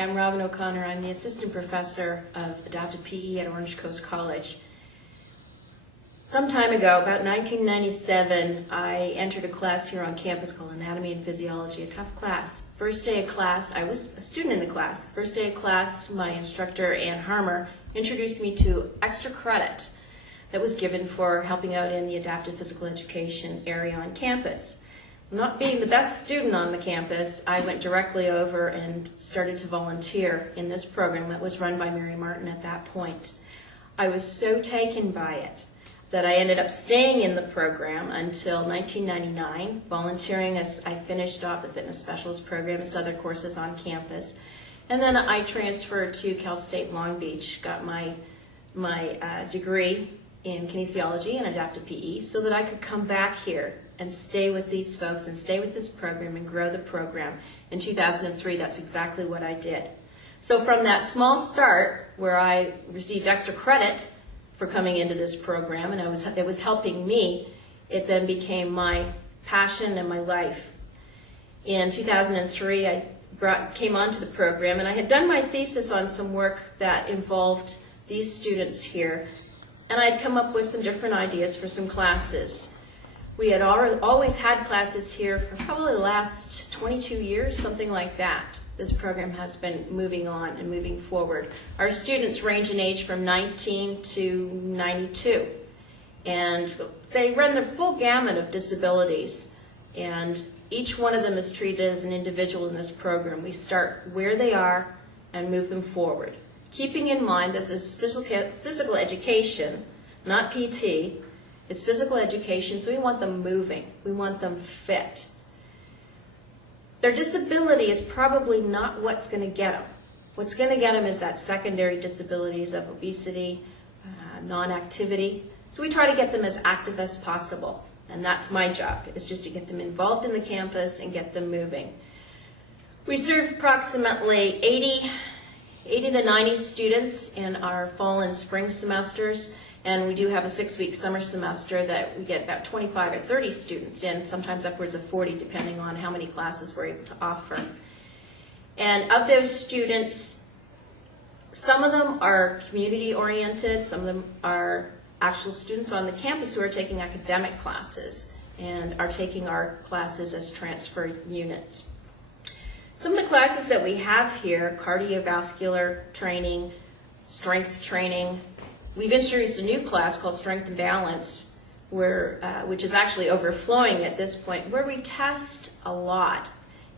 I'm Robin O'Connor. I'm the assistant professor of adapted PE at Orange Coast College. Some time ago, about 1997, I entered a class here on campus called Anatomy and Physiology, a tough class. First day of class, I was a student in the class. First day of class, my instructor, Ann Harmer, introduced me to extra credit that was given for helping out in the adapted physical education area on campus. Not being the best student on the campus, I went directly over and started to volunteer in this program that was run by Mary Martin at that point. I was so taken by it that I ended up staying in the program until 1999, volunteering as I finished off the fitness specialist program and other courses on campus. And then I transferred to Cal State Long Beach, got my degree in kinesiology and adapted PE so that I could come back here and stay with these folks and stay with this program and grow the program. In 2003, that's exactly what I did. So from that small start where I received extra credit for coming into this program, and it was helping me, it then became my passion and my life. In 2003, I came onto the program, and I had done my thesis on some work that involved these students here, and I'd come up with some different ideas for some classes. We had always had classes here for probably the last 22 years, something like that. This program has been moving on and moving forward. Our students range in age from 19 to 92, and they run the full gamut of disabilities, and each one of them is treated as an individual in this program. We start where they are and move them forward, keeping in mind this is physical education, not PT. It's physical education, so we want them moving. We want them fit. Their disability is probably not what's going to get them. What's going to get them is that secondary disabilities of obesity, non-activity. So we try to get them as active as possible, and that's my job, is just to get them involved in the campus and get them moving. We serve approximately 80 to 90 students in our fall and spring semesters, and we do have a 6-week summer semester that we get about 25 or 30 students in, sometimes upwards of 40, depending on how many classes we're able to offer. And of those students, some of them are community-oriented, some of them are actual students on the campus who are taking academic classes and are taking our classes as transfer units. Some of the classes that we have here, cardiovascular training, strength training. We've introduced a new class called Strength and Balance, which is actually overflowing at this point, where we test a lot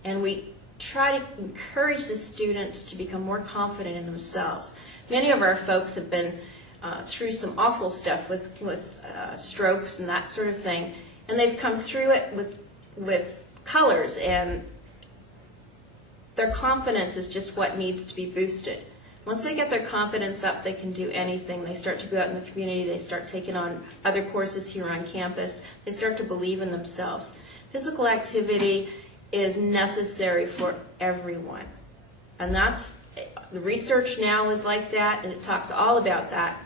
and we try to encourage the students to become more confident in themselves. Many of our folks have been through some awful stuff with strokes and that sort of thing, and they've come through it with colors, and their confidence is just what needs to be boosted. Once they get their confidence up, they can do anything. They start to go out in the community, they start taking on other courses here on campus, they start to believe in themselves. Physical activity is necessary for everyone. And that's, the research now is like that, and it talks all about that.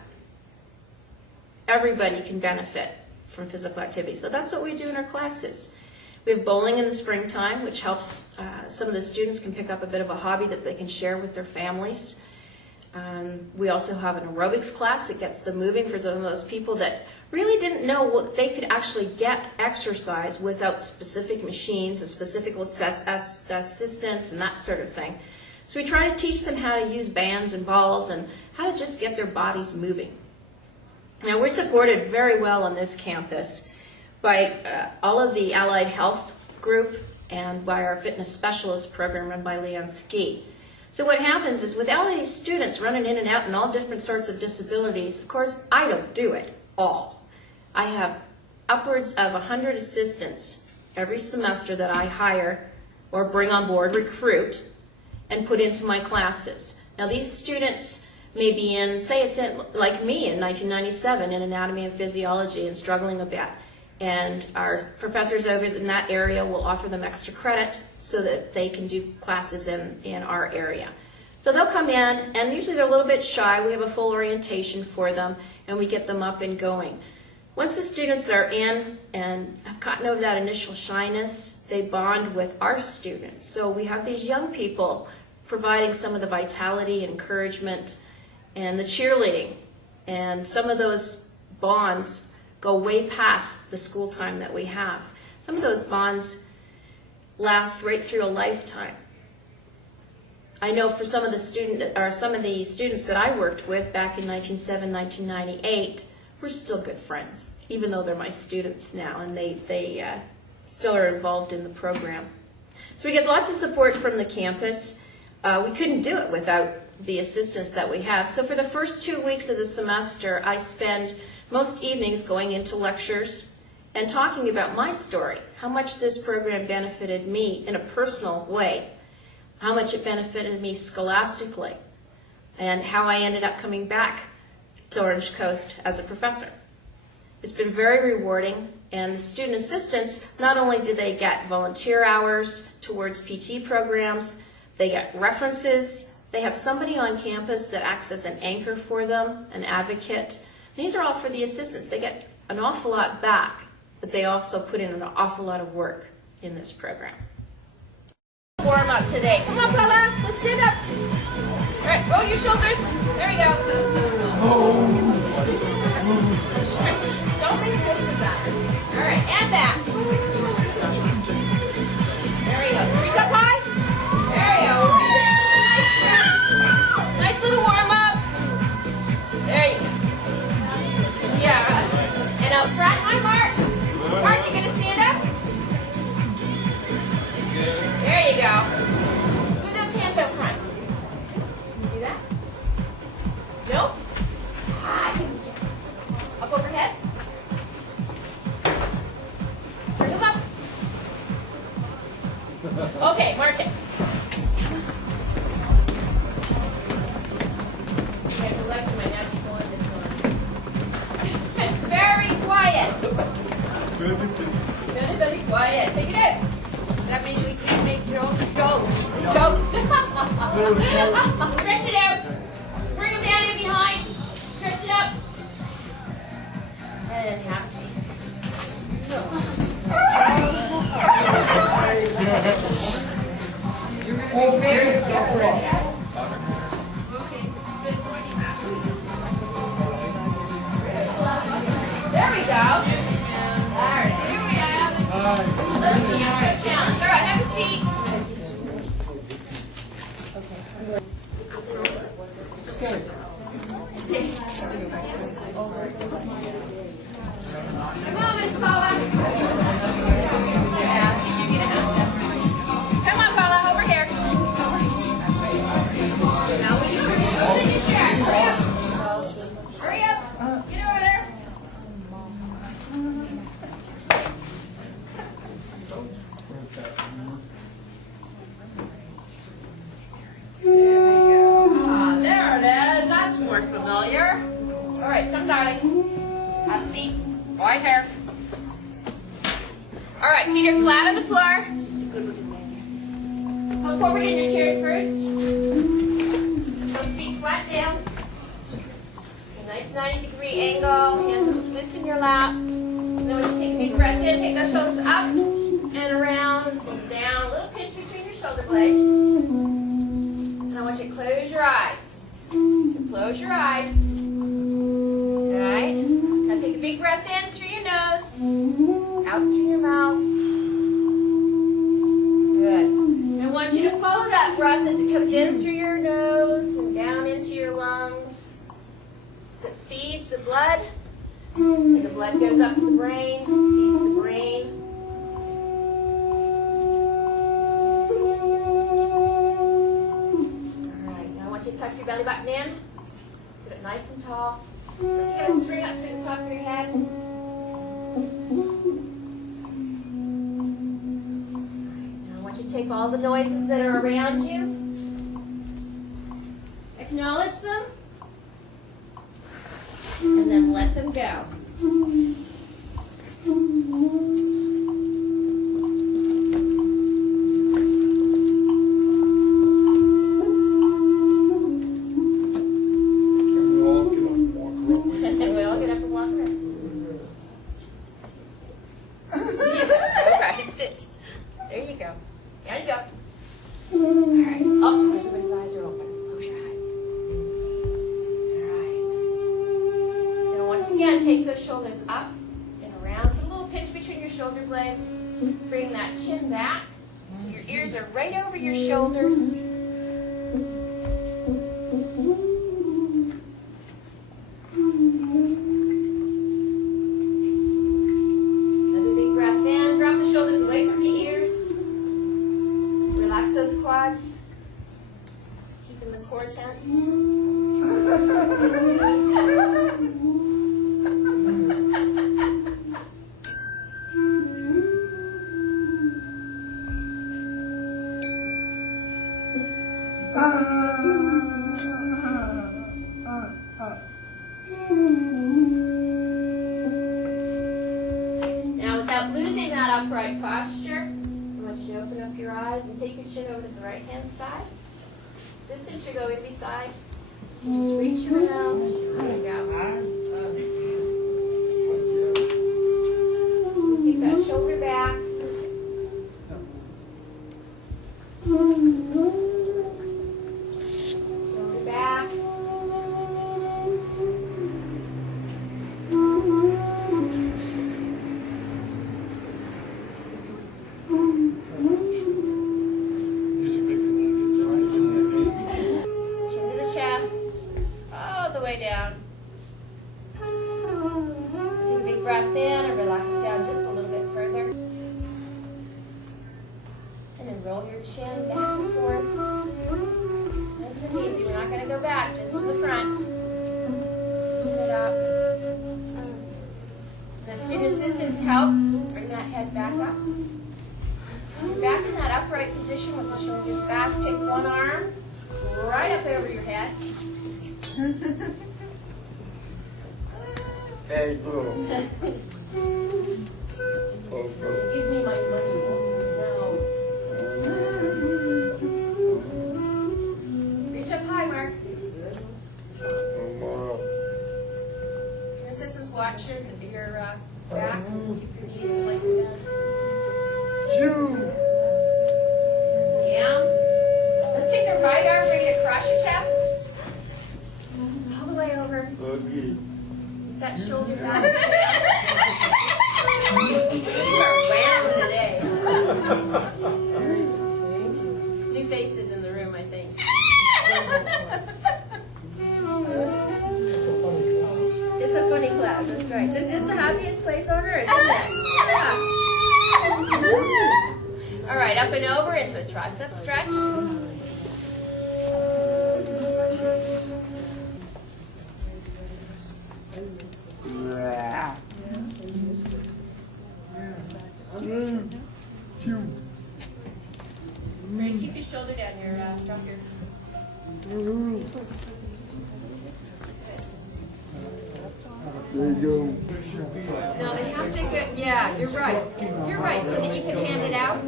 Everybody can benefit from physical activity. So that's what we do in our classes. We have bowling in the springtime, which helps some of the students can pick up a bit of a hobby that they can share with their families. We also have an aerobics class that gets them moving for some of those people that really didn't know what they could actually get exercise without specific machines and specific assistance and that sort of thing. So we try to teach them how to use bands and balls and how to just get their bodies moving. Now, we're supported very well on this campus by all of the Allied Health Group and by our fitness specialist program run by Leon Ski. So what happens is with all these students running in and out and all different sorts of disabilities, of course, I don't do it all. I have upwards of 100 assistants every semester that I hire or bring on board, recruit, and put into my classes. Now these students may be in, say it's in, like me in 1997 in anatomy and physiology and struggling a bit. And our professors over in that area will offer them extra credit so that they can do classes in our area. So they'll come in, and usually they're a little bit shy. We have a full orientation for them, and we get them up and going. Once the students are in and have gotten over that initial shyness, they bond with our students. So we have these young people providing some of the vitality, encouragement, and the cheerleading. And some of those bonds go way past the school time that we have. Some of those bonds last right through a lifetime. I know for some of the students that I worked with back in 1997, 1998, we're still good friends, even though they're my students now, and they still are involved in the program. So we get lots of support from the campus. We couldn't do it without the assistance that we have. So for the first 2 weeks of the semester, I spend most evenings going into lectures and talking about my story, how much this program benefited me in a personal way, how much it benefited me scholastically, and how I ended up coming back to Orange Coast as a professor. It's been very rewarding, and the student assistants, not only do they get volunteer hours towards PT programs, they get references, they have somebody on campus that acts as an anchor for them, an advocate. And these are all for the assistants. They get an awful lot back, but they also put in an awful lot of work in this program. Warm up today. Come on, Paula, let's stand up. All right, roll your shoulders. There we go. Don't make faces at her. All right, and back. There we go. Reach up high. There we go. Nice little warm up. There you go. Yeah. And out front, hi, Mark. Mark, you gonna stand up? There you go. Who those hands out front? Can you do that? Nope. I can get it. Up overhead. Bring them up. Okay, march it. I have to let my natural one this one. It's very quiet. Very quiet. Take it out. That means we can't make jokes. Stretch it out. Bring them down in behind. Stretch it up. And have a seat. There we go. All right, here we are. All right, challenge. All right, have a seat. Come on, Miss Paula. Come on, Paula, over here. Now we sit in your chair. Hurry up. Hurry up. Get over there. There it is. That's more familiar. All right, come, darling. Have a seat. Right here. All right, feet are flat on the floor. Come forward in your chairs first. Those feet flat down. A nice 90-degree angle. Hands are just loose in your lap. Then we'll just take a deep breath in. Take those shoulders up and around and down. A little pinch between your shoulder blades. And I want you to close your eyes. Close your eyes. All right. Now take a big breath in through your nose, out through your mouth. Good. And I want you to follow that breath as it comes in through your nose and down into your lungs. As it feeds the blood, and the blood goes up to the brain, feeds the brain. All right. Now I want you to tuck your belly button in. Sit up nice and tall. So you guys string up through the top of your head. Now I want you to take all the noises that are around you. Acknowledge them. And then let them go. Sit. There you go. There you go. All right. Up. again, take those shoulders up and around. Put a little pinch between your shoulder blades. Bring that chin back so your ears are right over your shoulders. Another big breath in. Drop the shoulders away from your ears. Relax those quads. Keeping the core tense. Now, without losing that upright posture, I want you to open up your eyes and take your chin over to the right-hand side. Assistant should go in beside. Just reach around. There you go. Keep that shoulder back. Shoulder back. Down. Take a big breath in and relax it down just a little bit further. And then roll your chin back and forth. Nice and easy. We're not going to go back, just to the front. Loosen it up. Then student assistants help. Bring that head back up. You're back in that upright position with the shoulders back. Take one arm right up over your head. Hey, oh. Give me my money. No. Reach up high, Mark. Some assistants watch your backs. Keep your knees slightly bent. Down. Let's take the right arm, bring it across your chest. All the way over. That shoulder back. You are round today. New faces in the room, I think. It's a funny class, that's right. This is the happiest place on earth, isn't it? Yeah. All right, up and over into a tricep stretch. Great, keep your shoulder down, drop your... There you go. No, they have to go, yeah, you're right. You're right, so that you can hand it out.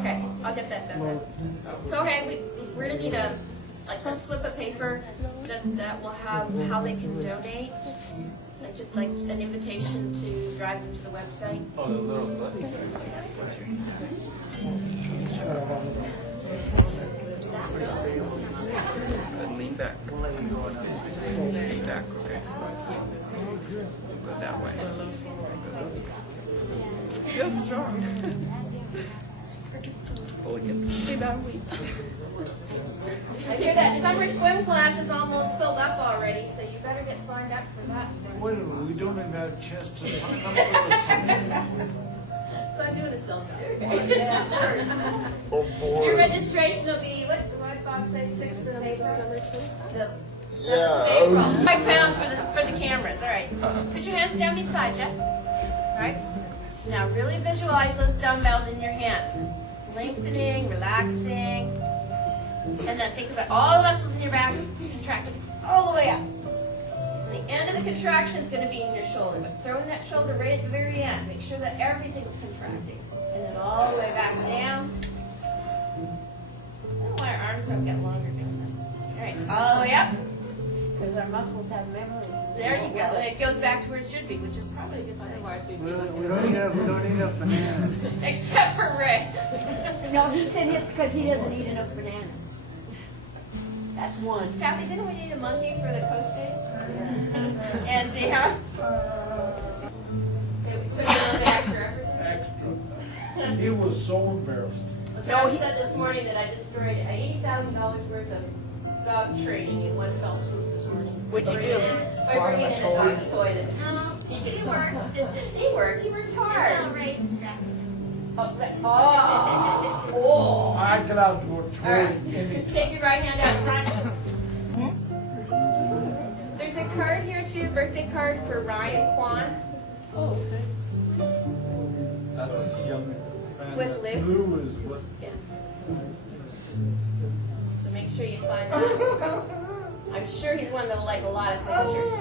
Okay, I'll get that done. Go ahead, we're gonna need a slip of paper that will have how they can donate. Like an invitation to drive them to the website. Oh, the little slip. Lean back. Lean back, okay. Go that way. You're strong. Pull against. I hear that summer swim class is almost filled up already, so you better get signed up for that soon. Wait a minute, we don't even have a chance to sign up for this. So I'm doing a self-time. Oh boy. Your registration will be, what did Bob say, 6th of April? Summer swim? Yeah. April. 5 pounds for the cameras. All right. Put your hands down beside you. All right. Now really visualize those dumbbells in your hands. Lengthening, relaxing. And then think about all the muscles in your back contracting all the way up. And the end of the contraction is going to be in your shoulder, but throw in that shoulder right at the very end. Make sure that everything's contracting. And then all the way back down. I don't know why our arms don't get longer doing this. All right, all the way up. Because our muscles have memory. There you go. And it goes back to where it should be, which is probably a good thing. We don't need a banana. Except for Ray. No, he said it because he doesn't eat enough bananas. That's one. Kathy, didn't we need a monkey for the coast days? And Dan? Extra. Extra. He was so embarrassed. John said this morning that I destroyed $80,000 worth of dog training in one fell swoop this morning. What'd you do? By bringing in a doggy toy that he worked. He worked. He worked hard. It's already distracted. Oh. I could outdo a All toy right. anytime. Take your right hand out front. There's a card here too, birthday card for Ryan Kwan. Oh, okay. That's young. With Liv? Blue is what. Yeah. So make sure you sign that. I'm sure he's one that'll like a lot of signatures.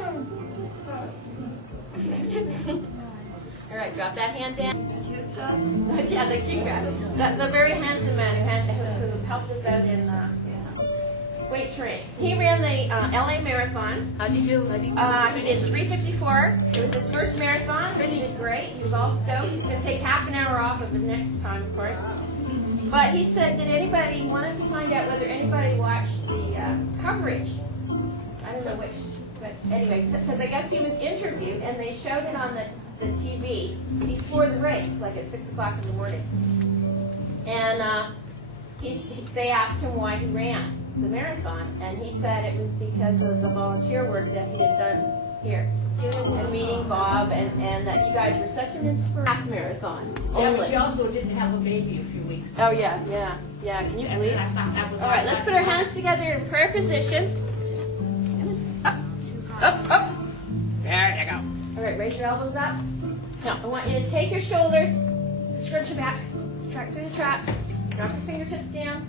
All right, drop that hand down. Yeah, the cute guy. That's a very handsome man who helped us out in weight training. He ran the LA Marathon. How do you do? He did 3:54. It was his first marathon. He did great. He was all stoked. He's going to take half an hour off of his next time, of course. But he said, wanted to find out whether anybody watched the coverage. I don't know which, but anyway, because I guess he was interviewed and they showed it on the TV before the race, like at 6 o'clock in the morning. And they asked him why he ran the marathon, and he said it was because of the volunteer work that he had done here. And meeting Bob, and that you guys were such an inspiration. Half marathons. Oh, but she also didn't have a baby a few weeks ago. Oh, yeah. Can you believe? I thought that was All right, let's put our hands together in prayer position. Up. There you go. All right, raise your elbows up. Now, I want you to take your shoulders, scrunch your back, track through the traps, drop your fingertips down.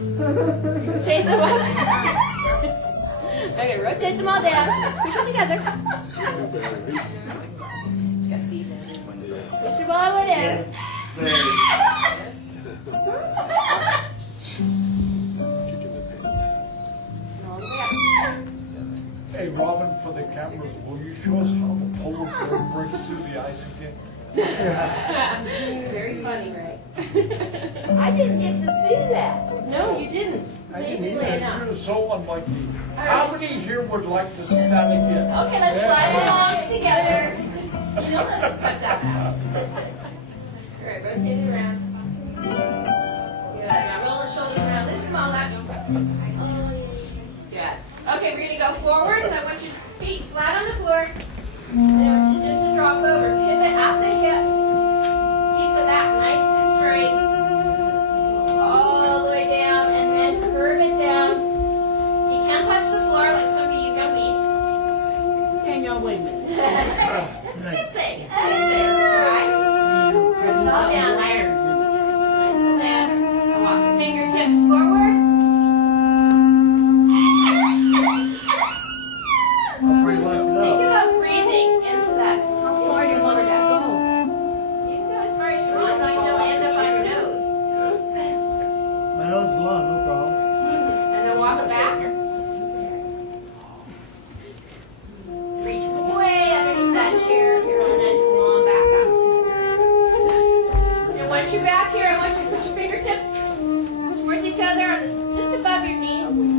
Rotate them all down. Okay, rotate them all down. Push them together. Push them all the way down. All the way up. Hey, Robin, for the cameras, will you show us how the polar bear breaks through the ice again? Very funny, right? I didn't get to see that. No, you didn't. Amazingly enough. You're so unlike me. How many here would like to see that again? Okay, let's slide our arms together. You don't let us cut that out. All right, rotate it around. Good. Now roll the shoulders around. Listen all that. Good. Okay, we're going to go forward, and I want your feet flat on the floor. And I want you just to drop over. Pivot at the hips. Keep the back nice and straight. All the way down, and then curve it down. You can't touch the floor like some of you gummies. Hang on, wait a minute. That's a good thing. It's a good thing. All right. Stretch it all down there. Nice and fast. Walk the fingertips forward. Think about breathing into that. How far do you want to go? You can go as far as you want, as long as you don't end up on your nose. My nose is long, no problem. And then walk it back. Reach way underneath that chair here, and then come on back up. And once you're back here, I want you to put your fingertips towards each other, just above your knees.